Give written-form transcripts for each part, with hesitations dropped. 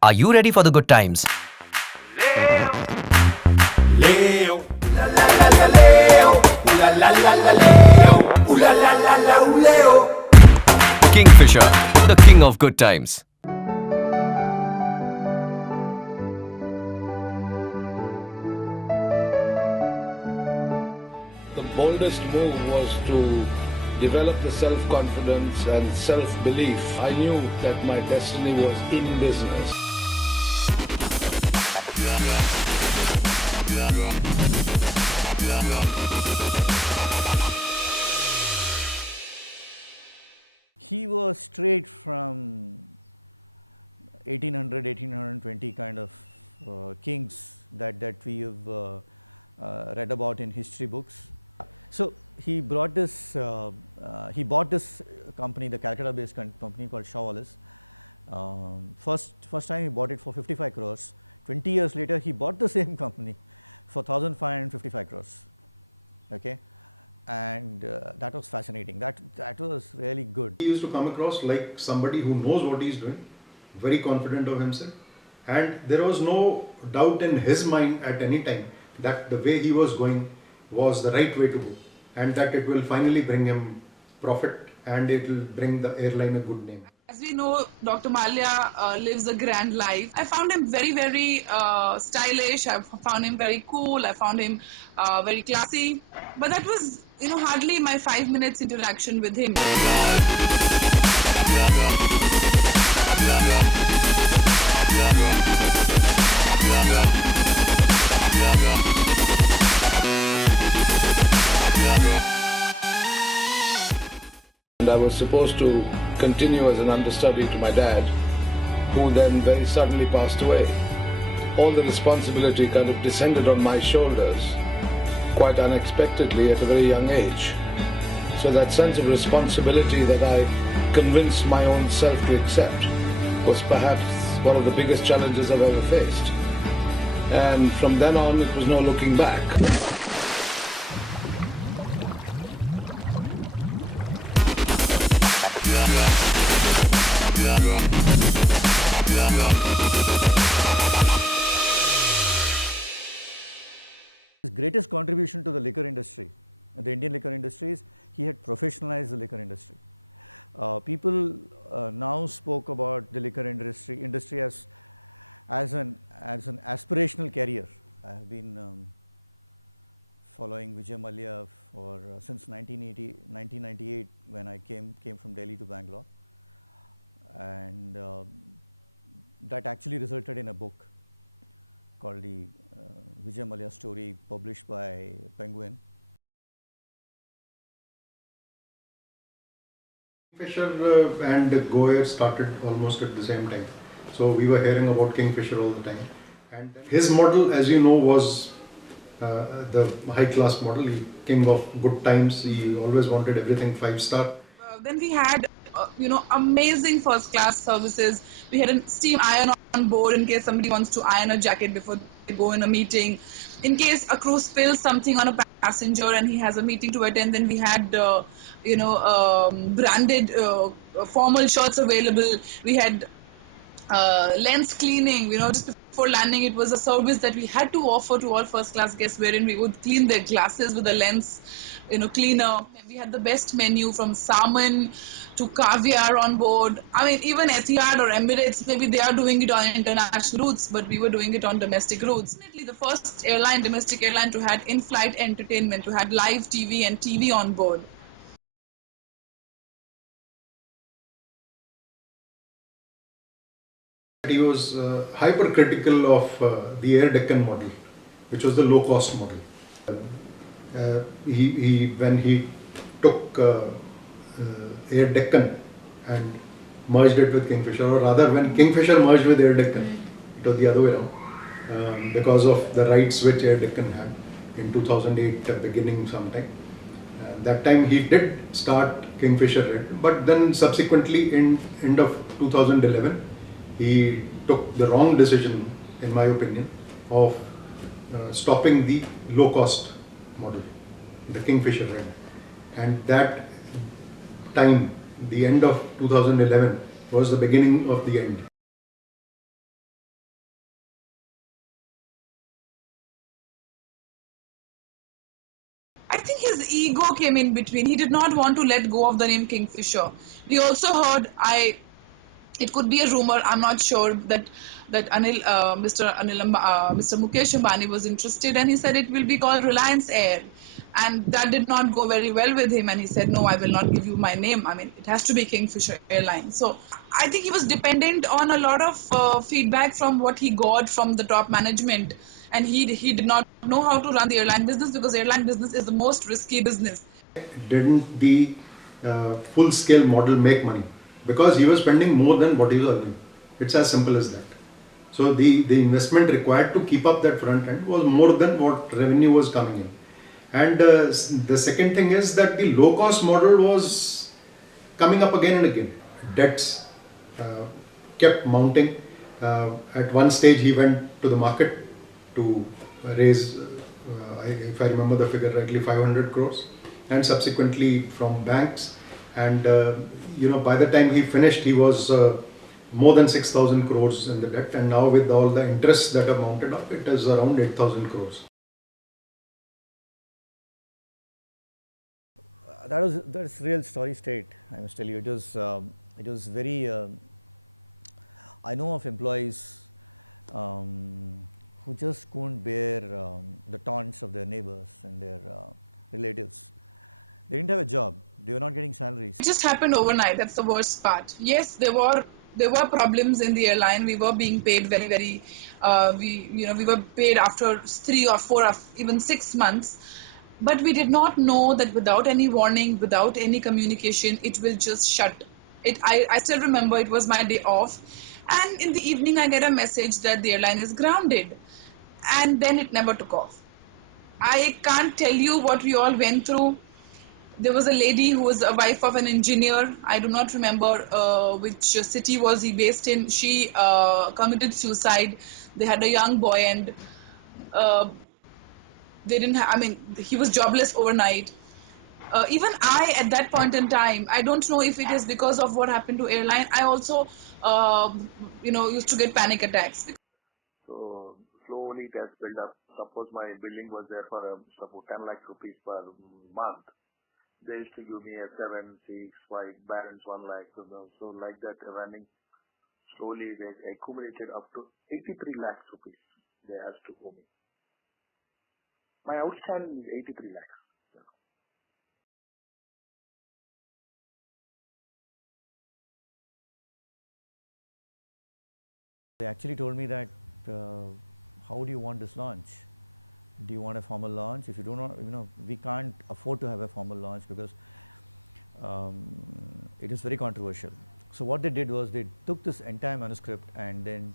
Are you ready for the good times? Leo, la la la la Leo, la la la la Leo, la la la la Leo. Kingfisher, the king of good times. The boldest move was to develop the self-confidence and self-belief. I knew that my destiny was in business. He was straight from 1800, 1820 kind of kings that we have read about in history books. So he brought this, he bought this company, the Calcutta-based company called Shaw Wallace. First time he bought it for 55 crores. 20 years later, he bought the same company for 1,555 crores. Okay, and that was fascinating. That was really good. He used to come across like somebody who knows what he's doing, very confident of himself, and there was no doubt in his mind at any time that the way he was going was the right way to go, and that it will finally bring him profit and it will bring the airline a good name. And I was supposed to continue as an understudy to my dad, who then very suddenly passed away. All the responsibility kind of descended on my shoulders quite unexpectedly at a very young age. So that sense of responsibility that I convinced my own self to accept was perhaps one of the biggest challenges I've ever faced. And from then on, it was no looking back. His greatest contribution to the liquor industry, the Indian liquor industry, is he had professionalized the liquor industry. People now spoke about the liquor industry as an aspirational career. I have been following Vijay Mallya for since 1998 when I came from Delhi to Bangalore, and that actually resulted in a book called the Vijay Mallya Story, published by Penguin. Kingfisher and Goyer started almost at the same time. So we were hearing about Kingfisher all the time. And his model, as you know, was the high-class model. He king of good times. He always wanted everything 5-star. He was hypercritical of the Air Deccan model, which was the low-cost model. When he took Air Deccan and merged it with Kingfisher, or rather when Kingfisher merged with Air Deccan, it was the other way around, because of the rights which Air Deccan had in 2008 beginning sometime. That time he did start Kingfisher Red, but then subsequently in end of 2011 he took the wrong decision, in my opinion, of stopping the low-cost model, the Kingfisher Red. And that time, the end of 2011, was the beginning of the end. Didn't the full scale model make money? Because he was spending more than what he was earning. It's as simple as that. So the investment required to keep up that front end was more than what revenue was coming in. And the second thing is that the low cost model was coming up again and again. Debts kept mounting. At one stage he went to the market to raise, if I remember the figure rightly, 500 crores, and subsequently from banks. And by the time he finished, he was more than 6,000 crores in the debt, and now with all the interests that have mounted up, it is around 8,000 crores. That's real story state. I must tell you, it was very. I know of employees who just couldn't bear the taunts of their neighbors and their relatives. They didn't have a job. They were not getting salaries. So slowly it has built up. Suppose my billing was there for suppose 10 lakh rupees per month. They used to give me a 7, 6, 5, balance 1 lakh. So like that running slowly they accumulated up to 83 lakhs rupees they has to owe me. My outstanding is 83 lakhs. They actually told me that, how do you want this launch? Do you want a formal launch? If you do not, we can't afford to have a formal launch because it is very controversial. So what they did was they took this entire manuscript and then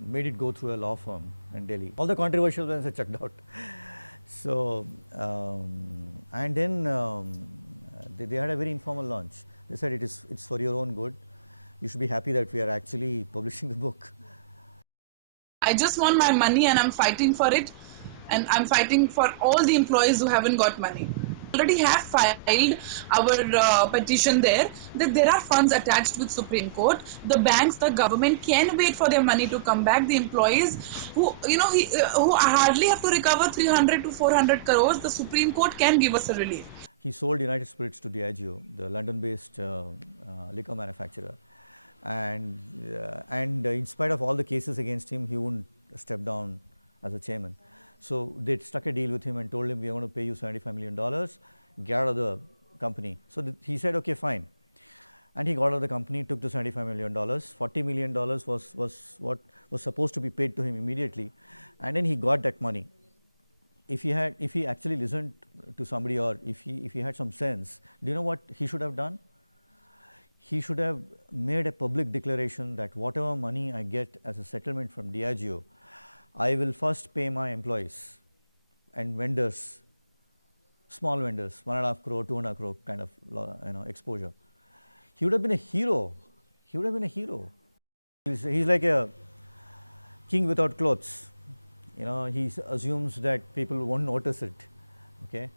made it go through a law firm in Delhi. All the controversial ones are checked out. So, and then they had a very informal launch. They said it's for your own good. You should be happy that we are actually publishing the book. He sold United Spirits to Diageo, the London-based liquor manufacturer. And in spite of all the cases against him, he wouldn't step down as a chairman. So they struck a deal with him and told him, we are going to pay you $75 million, get out of the company. So he said, okay, fine. And he got out of the company, took the $75 million. $40 million was what was supposed to be paid to him immediately. And then he got that money. If he actually listened to somebody, or if he had some sense, do you know what he should have done? He should have made a public declaration that whatever money I get as a settlement from Diageo, I will first pay my employees and vendors, small vendors, 1.5 crore, 2.5 crore kind of exposure. He would have been a hero. He would have been a hero. He's like a king without clothes. He assumes that people won't notice it. Okay,